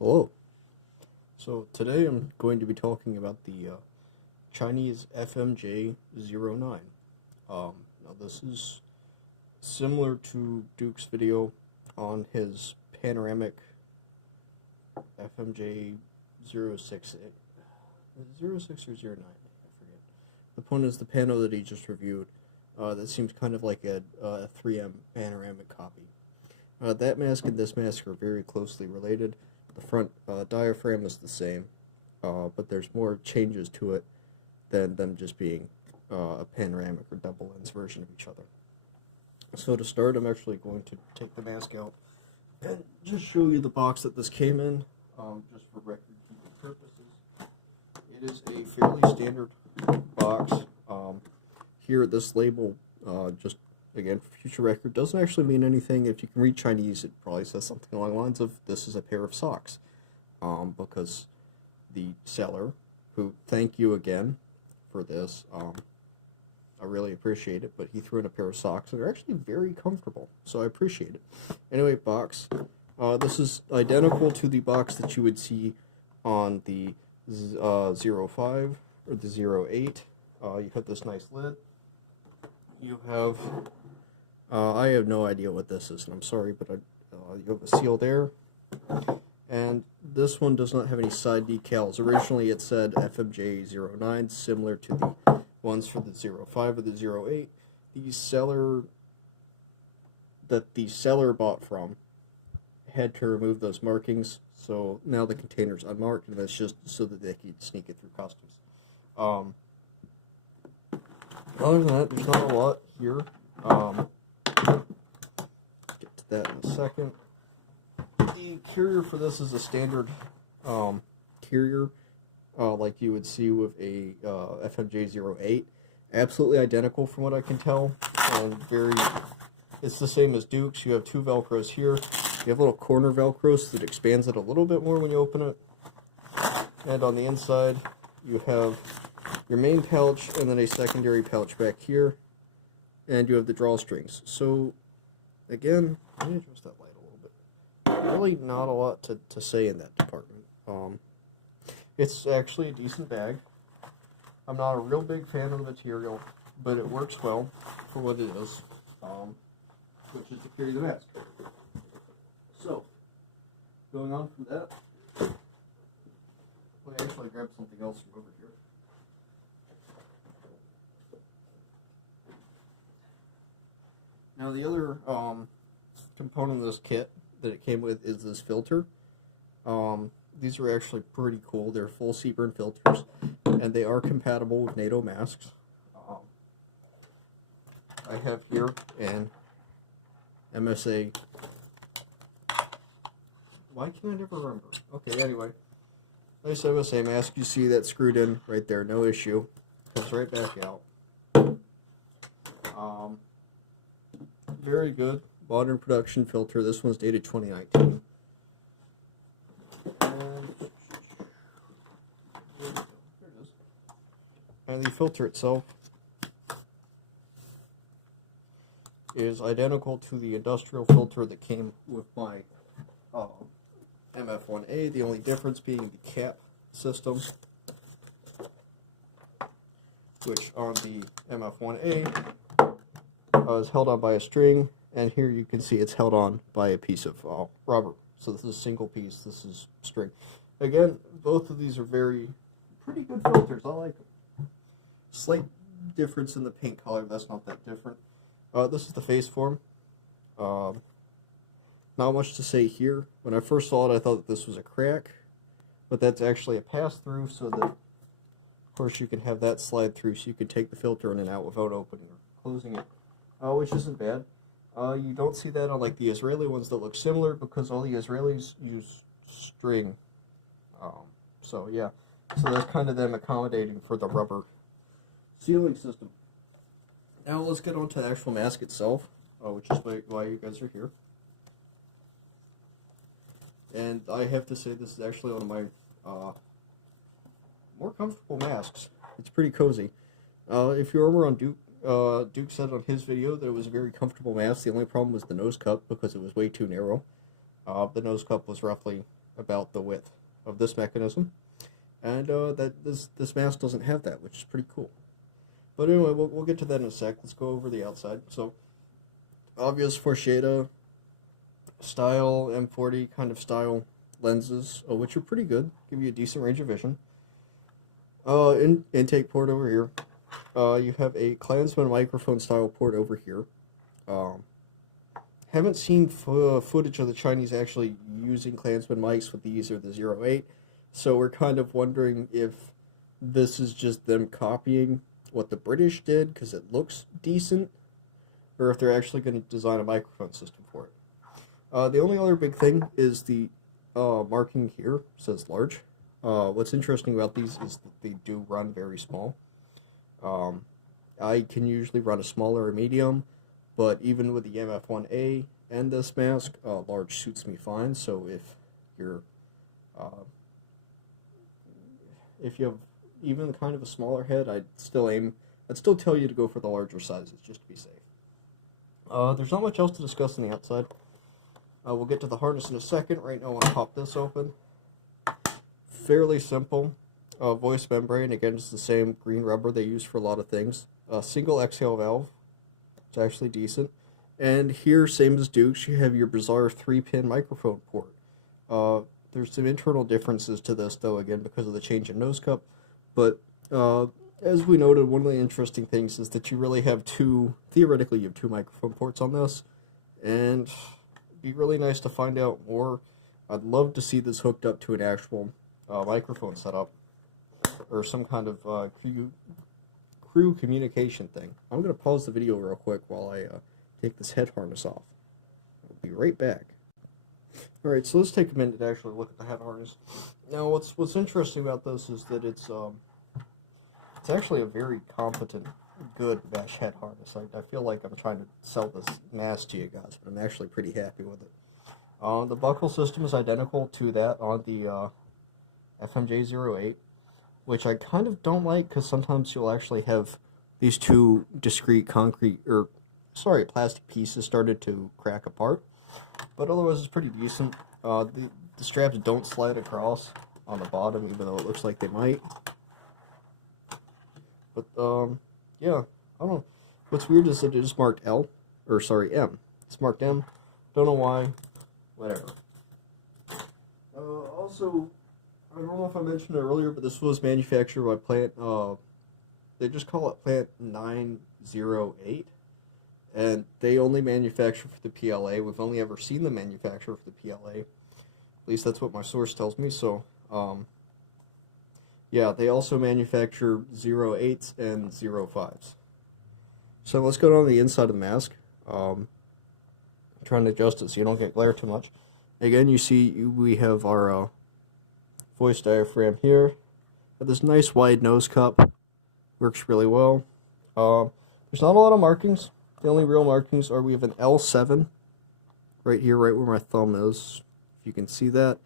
Hello. So today I'm going to be talking about the Chinese FMJ09. Now this is similar to Duke's video on his panoramic FMJ06, 06 or 09, I forget. The point is the pano that he just reviewed, that seems kind of like a 3M panoramic copy. That mask and this mask are very closely related. The front diaphragm is the same, but there's more changes to it than them just being a panoramic or double lens version of each other. So to start, I'm actually going to take the mask out and just show you the box that this came in, just for record-keeping purposes. It is a fairly standard box. Here, this label, just again, for future record, doesn't actually mean anything. If you can read Chinese, it probably says something along the lines of, this is a pair of socks. Because the seller, who, thank you again for this, I really appreciate it, but he threw in a pair of socks, and they're actually very comfortable, so I appreciate it. Anyway, box. This is identical to the box that you would see on the 05 or the 08. You have this nice lid. You have, I have no idea what this is, and I'm sorry, but you have a seal there. And this one does not have any side decals. Originally it said FMJ09, similar to the ones for the 05 or the 08. The seller that the seller bought from had to remove those markings, so now the container's unmarked, and that's just so that they could sneak it through customs. Other than that, there's not a lot here. Get to that in a second. The carrier for this is a standard carrier, like you would see with a FMJ08. Absolutely identical from what I can tell. It's the same as Duke's. You have two Velcros here. You have little corner Velcros that expands it a little bit more when you open it. And on the inside, you have your main pouch and then a secondary pouch back here. And you have the drawstrings. So, again, let me adjust that light a little bit. Really not a lot to say in that department. It's actually a decent bag. I'm not a real big fan of the material, but it works well for what it is, which is to carry the mask. So, going on from that, let me actually grab something else from over here. Now the other component of this kit that it came with is this filter. These are actually pretty cool. They're full CBRN filters, and they are compatible with NATO masks. I have here an MSA. Why can't I never remember? Okay, anyway. Nice MSA mask. You see that screwed in right there, no issue. Comes right back out. Very good. Modern production filter. This one's dated 2019. And the filter itself is identical to the industrial filter that came with my MF1A, the only difference being the cap system, which on the MF1A is held on by a string, and here you can see it's held on by a piece of rubber. So this is a single piece, this is string. Again, both of these are pretty good filters. I like them. Slight difference in the paint color, that's not that different. This is the face form. Not much to say here. When I first saw it, I thought that this was a crack, but that's actually a pass-through, so that, of course, you can have that slide through, so you can take the filter in and out without opening or closing it, which isn't bad. You don't see that on like the Israeli ones that look similar, because all the Israelis use string. So yeah, so that's kind of them accommodating for the rubber sealing system. Now let's get on to the actual mask itself, which is why you guys are here. And I have to say, this is actually one of my more comfortable masks. It's pretty cozy. If you remember on Duke said on his video that it was a very comfortable mask. The only problem was the nose cup, because it was way too narrow. The nose cup was roughly about the width of this mechanism, and that this mask doesn't have that, which is pretty cool. But anyway, we'll get to that in a sec. Let's go over the outside. So, obvious Forsheda style, M40 kind of style lenses, which are pretty good, give you a decent range of vision. Intake port over here. You have a Klansman microphone style port over here. Haven't seen footage of the Chinese actually using Klansman mics with these or the 08, so we're kind of wondering if this is just them copying what the British did because it looks decent, or if they're actually going to design a microphone system for it. The only other big thing is the marking here says large. What's interesting about these is that they do run very small. I can usually run a small or a medium, but even with the MF1A and this mask, large suits me fine. So if you have even kind of a smaller head, I'd still tell you to go for the larger sizes just to be safe. There's not much else to discuss on the outside. We'll get to the harness in a second. Right now I want to pop this open. Fairly simple. Voice membrane, again, it's the same green rubber they use for a lot of things. Single exhale valve. It's actually decent. And here, same as Duke's, you have your bizarre 3-pin microphone port. There's some internal differences to this, though, again, because of the change in nose cup. But as we noted, one of the interesting things is that you really have theoretically, you have two microphone ports on this. And it'd be really nice to find out more. I'd love to see this hooked up to an actual microphone setup, or some kind of crew communication thing. I'm going to pause the video real quick while I take this head harness off. I'll be right back. Alright, so let's take a minute to actually look at the head harness. Now, what's interesting about this is that it's actually a very competent, good mesh head harness. I feel like I'm trying to sell this mask to you guys, but I'm actually pretty happy with it. The buckle system is identical to that on the FMJ08, which I kind of don't like because sometimes you'll actually have these two discrete plastic pieces started to crack apart. But otherwise, it's pretty decent. The straps don't slide across on the bottom, even though it looks like they might. But yeah, I don't know. What's weird is that it is marked M. It's marked M. Don't know why. Whatever. Also, I don't know if I mentioned it earlier, but this was manufactured by plant, they just call it plant 908, and they only manufacture for the PLA. We've only ever seen them manufacture for the PLA. At least that's what my source tells me, so, yeah, they also manufacture 08s and 05s. So let's go down to the inside of the mask. I'm trying to adjust it so you don't get glare too much. Again, you see we have our voice diaphragm here. Got this nice wide nose cup. Works really well. There's not a lot of markings. The only real markings are we have an L7 right here, right where my thumb is, if you can see that.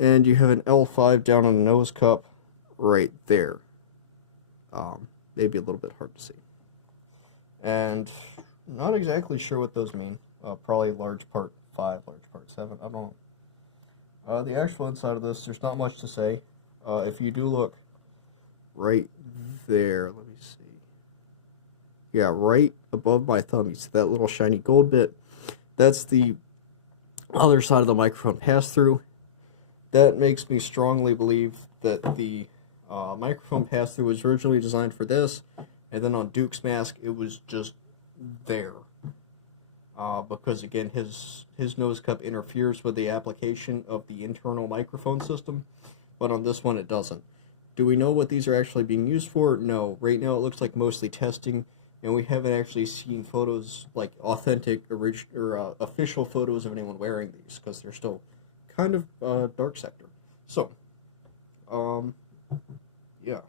And you have an L5 down on the nose cup right there. Maybe a little bit hard to see. And not exactly sure what those mean. Probably large part 5, large part 7, I don't know. The actual inside of this, there's not much to say. If you do look right there, let me see. Yeah, right above my thumb, you see that little shiny gold bit? That's the other side of the microphone pass-through. That makes me strongly believe that the microphone pass-through was originally designed for this, and then on Duke's mask, it was just there. Because again, his nose cup interferes with the application of the internal microphone system, but on this one it doesn't. Do we know what these are actually being used for? No. Right now it looks like mostly testing, and we haven't actually seen photos, like authentic, official photos of anyone wearing these, because they're still kind of dark sector. So, yeah. Let's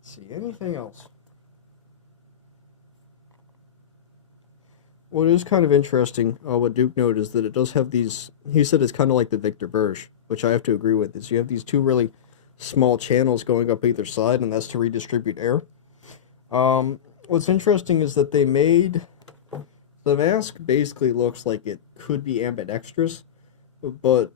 see, anything else? What is kind of interesting, what Duke noted, is that it does have these, he said it's kind of like the Victor Burge, which I have to agree with, is you have these two really small channels going up either side, and that's to redistribute air. What's interesting is that they made, the mask basically looks like it could be ambidextrous, but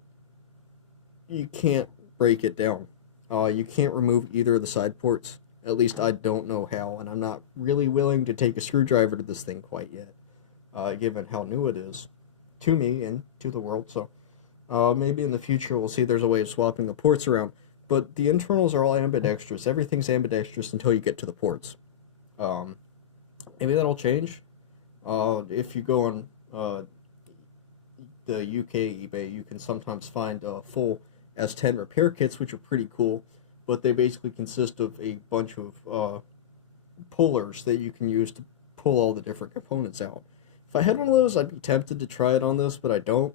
you can't break it down. You can't remove either of the side ports. At least I don't know how, and I'm not really willing to take a screwdriver to this thing quite yet, given how new it is to me and to the world. So maybe in the future we'll see there's a way of swapping the ports around. But the internals are all ambidextrous. Everything's ambidextrous until you get to the ports. Maybe that'll change. If you go on the UK eBay, you can sometimes find full S10 repair kits, which are pretty cool, but they basically consist of a bunch of pullers that you can use to pull all the different components out. If I had one of those, I'd be tempted to try it on this, but I don't.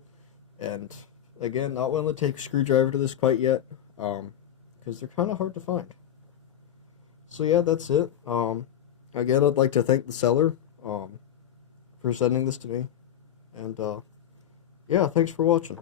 And again, not willing to take a screwdriver to this quite yet, because they're kind of hard to find. So yeah, that's it. Again, I'd like to thank the seller for sending this to me. And yeah, thanks for watching.